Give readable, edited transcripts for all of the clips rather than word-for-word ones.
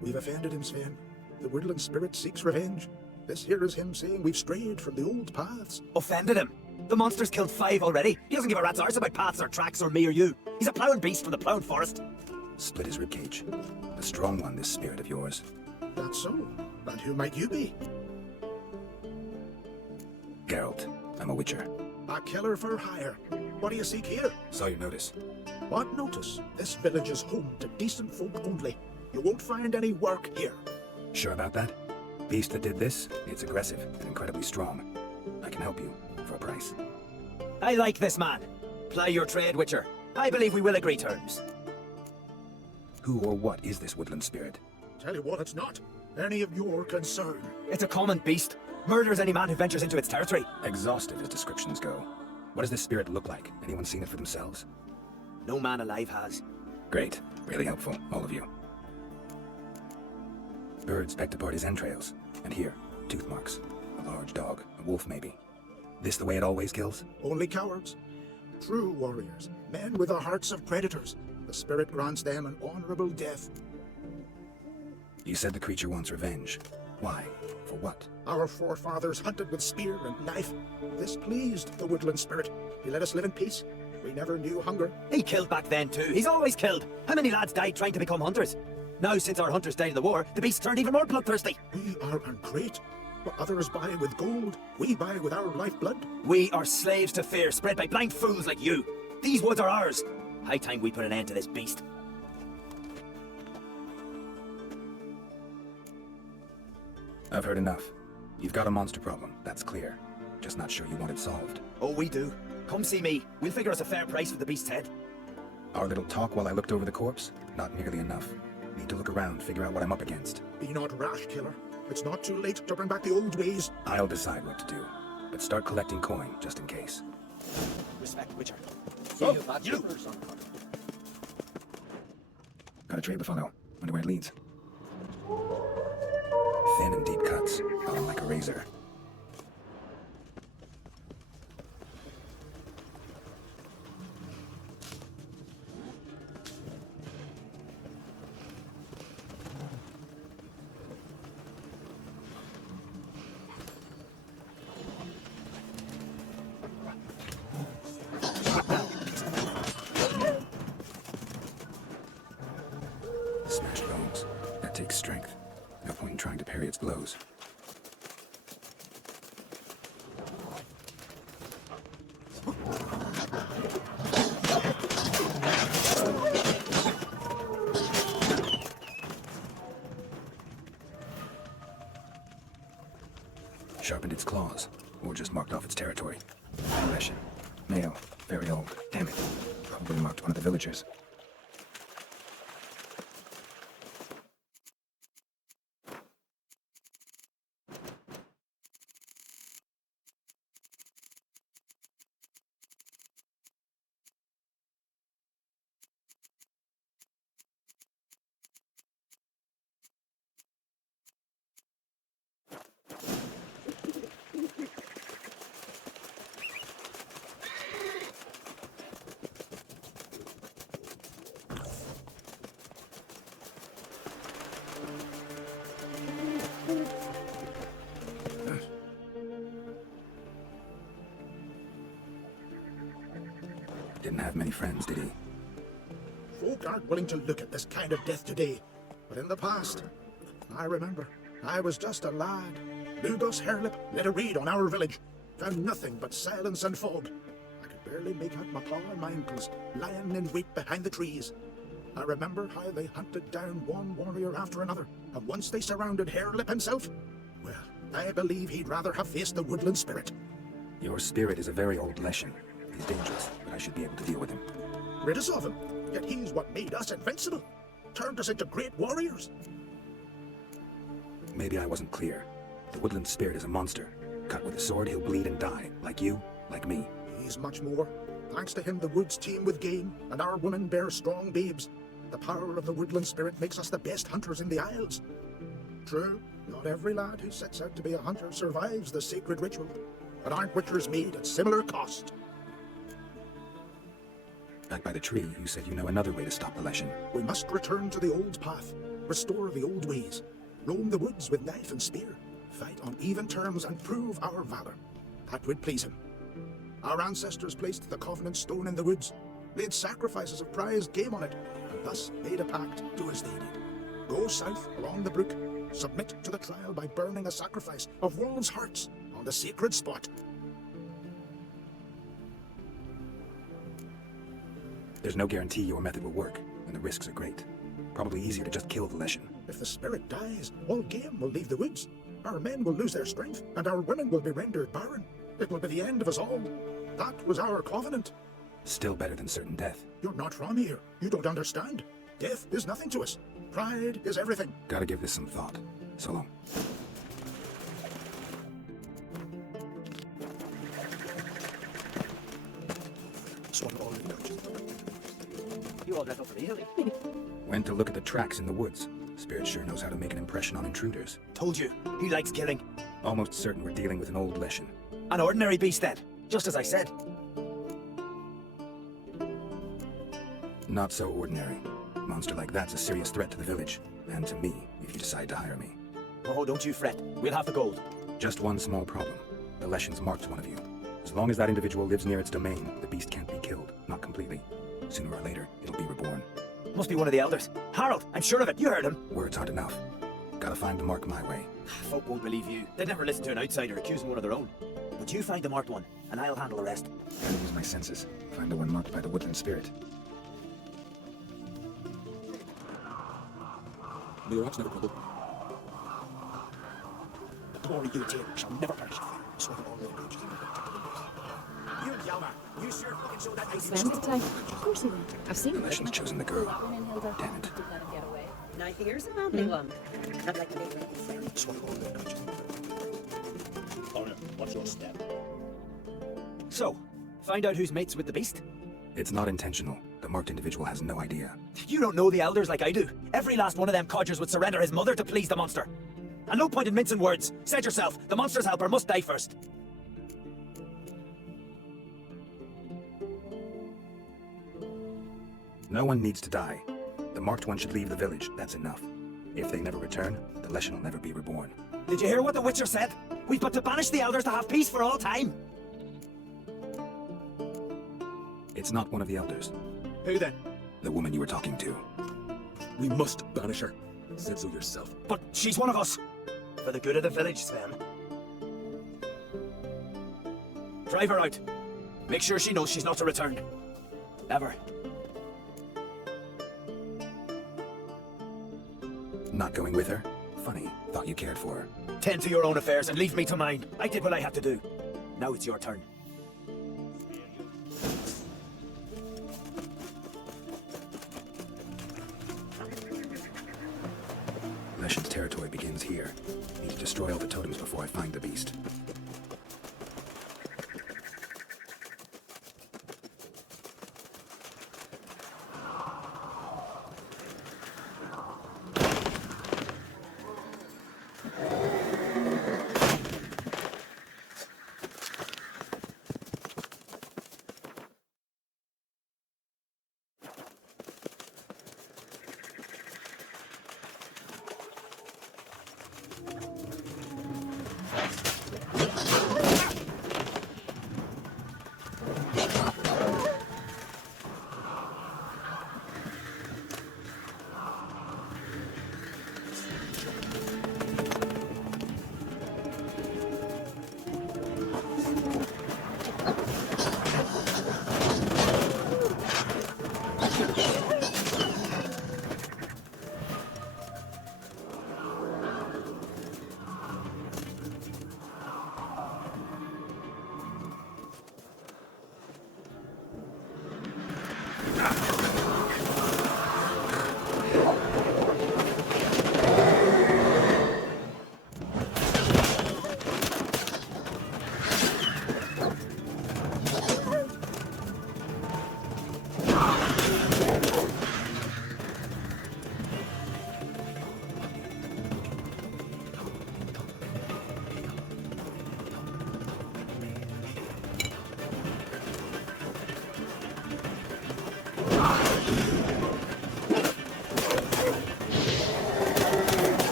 We've offended him, Sven. The woodland spirit seeks revenge. This here is him saying we've strayed from the old paths. Offended him? The monster's killed 5 already. He doesn't give a rat's arse about paths or tracks or me or you. He's a plowing beast from the plowing forest. Split his ribcage. A strong one, this spirit of yours. That's so. And who might you be? Geralt. I'm a witcher. A killer for hire. What do you seek here? Saw your notice. What notice? This village is home to decent folk only. You won't find any work here. Sure about that? Beast that did this, it's aggressive and incredibly strong. I can help you, for a price. I like this man. Ply your trade, Witcher. I believe we will agree terms. Who or what is this woodland spirit? Tell you what, it's not any of your concern. It's a common beast. Murders any man who ventures into its territory. Exhaustive as descriptions go. What does this spirit look like? Anyone seen it for themselves? No man alive has. Great. Really helpful, all of you. Birds pecked apart his entrails. And here, tooth marks. A large dog. A wolf, maybe. This the way it always kills? Only cowards. True warriors. Men with the hearts of predators. The spirit grants them an honorable death. You said the creature wants revenge. Why? For what? Our forefathers hunted with spear and knife. This pleased the woodland spirit. He let us live in peace. We never knew hunger. He killed back then too. He's always killed. How many lads died trying to become hunters? Now, since our hunters died in the war, the beast turned even more bloodthirsty. We are great. What others buy with gold, we buy with our lifeblood. We are slaves to fear, spread by blind fools like you. These woods are ours. High time we put an end to this beast. I've heard enough. You've got a monster problem, that's clear. Just not sure you want it solved. Oh, we do. Come see me. We'll figure us a fair price for the beast's head. Our little talk while I looked over the corpse? Not nearly enough. Need to look around, figure out what I'm up against. Be not rash, killer. It's not too late to bring back the old ways. I'll decide what to do. But start collecting coin, just in case. Respect, Witcher. Oh, you! Got a trail to follow. Wonder where it leads. Thin and deep cuts, falling like a razor. Smashed bones. That takes strength. No point in trying to parry its blows. Sharpened its claws, or just marked off its territory. Aggression. Male. Very old. Damn it. Probably marked one of the villagers. Didn't have many friends, did he? Folk aren't willing to look at this kind of death today. But in the past, I remember, I was just a lad. Lugos Hairlip led a raid on our village. Found nothing but silence and fog. I could barely make out my pa and my uncles lying in wait behind the trees. I remember how they hunted down one warrior after another, and once they surrounded Hairlip himself, well, I believe he'd rather have faced the woodland spirit. Your spirit is a very old lesson. He's dangerous, but I should be able to deal with him. Rid us of him, yet he's what made us invincible. Turned us into great warriors. Maybe I wasn't clear. The woodland spirit is a monster. Cut with a sword, he'll bleed and die. Like you, like me. He's much more. Thanks to him, the woods teem with game, and our women bear strong babes. The power of the woodland spirit makes us the best hunters in the Isles. True, not every lad who sets out to be a hunter survives the sacred ritual, but aren't witchers made at similar cost? Back by the tree, you said you know another way to stop the Leshen. We must return to the old path, restore the old ways, roam the woods with knife and spear, fight on even terms and prove our valor. That would please him. Our ancestors placed the Covenant Stone in the woods, made sacrifices of prized game on it, and thus made a pact, do as they did. Go south along the brook, submit to the trial by burning a sacrifice of wolves' hearts on the sacred spot. There's no guarantee your method will work, and the risks are great. Probably easier to just kill the Leshen. If the spirit dies, all game will leave the woods. Our men will lose their strength, and our women will be rendered barren. It will be the end of us all. That was our covenant. Still better than certain death. You're not from here. You don't understand. Death is nothing to us. Pride is everything. Gotta give this some thought. So long. You all dressed up for me, Hilly? Went to look at the tracks in the woods. Spirit sure knows how to make an impression on intruders. Told you, he likes killing. Almost certain we're dealing with an old Leshen. An ordinary beast then, just as I said. Not so ordinary. Monster like that's a serious threat to the village. And to me, if you decide to hire me. Oh, don't you fret. We'll have the gold. Just one small problem. The Leshen's marked one of you. As long as that individual lives near its domain, the beast can't be killed. Not completely. Sooner or later, it'll be reborn. Must be one of the elders. Harold, I'm sure of it. You heard him. Words aren't enough. Gotta find the mark my way. Folk won't believe you. They'd never listen to an outsider accusing one of their own. But you find the marked one, and I'll handle the rest. Gotta use my senses. Find the one marked by the woodland spirit. The rocks never crumble. The glory you attain shall never perish. Swear to all the approaches. You Yalmar, you sure fucking show that icy Spend the time. Of course he will. I've seen The him. Leshen's chosen the girl. Damn it. Let him get away. Now here's a lovely one. I'd like to make a little friend. Swear to all the approaches. Connor, what's your step? So, find out who's mates with the beast? It's not intentional. The marked individual has no idea. You don't know the elders like I do. Every last one of them codgers would surrender his mother to please the monster. And no point in mincing words. Said yourself, the monster's helper must die first. No one needs to die. The marked one should leave the village. That's enough. If they never return, the Leshen will never be reborn. Did you hear what the Witcher said? We've but to banish the elders to have peace for all time. It's not one of the elders. Who then? The woman you were talking to. We must banish her. Said so yourself. But she's one of us. For the good of the village, Sven. Drive her out. Make sure she knows she's not to return. Ever. Not going with her? Funny. Thought you cared for her. Tend to your own affairs and leave me to mine. I did what I had to do. Now it's your turn. Leshen's territory begins here. Need to destroy all the totems before I find the beast.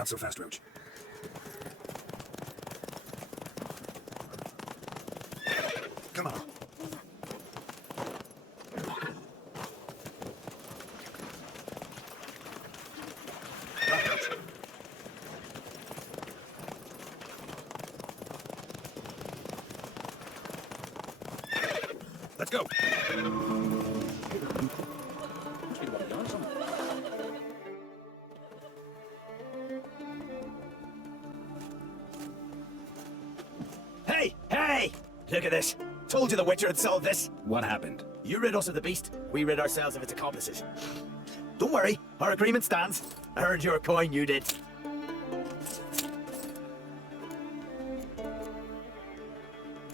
Not so fast, Roach. Come on. Let's go. Hey! Hey! Look at this. Told you the Witcher had solved this. What happened? You rid us of the beast, we rid ourselves of its accomplices. Don't worry, our agreement stands. I earned your coin, you did.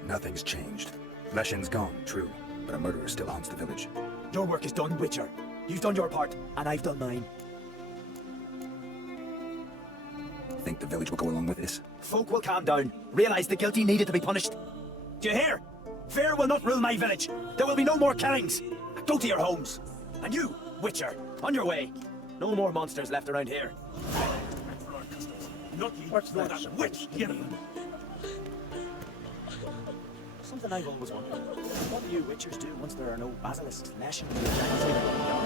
Nothing's changed. Leshin's gone, true, but a murderer still haunts the village. Your work is done, Witcher. You've done your part, and I've done mine. Think the village will go along with this? Folk will calm down, realize the guilty needed to be punished. Do you hear? Fear will not rule my village. There will be no more killings. Go to your homes. And you, Witcher, on your way. No more monsters left around here. Not you, nor that witch, Something I've always wondered. What do you Witchers do once there are no basilisks lashing your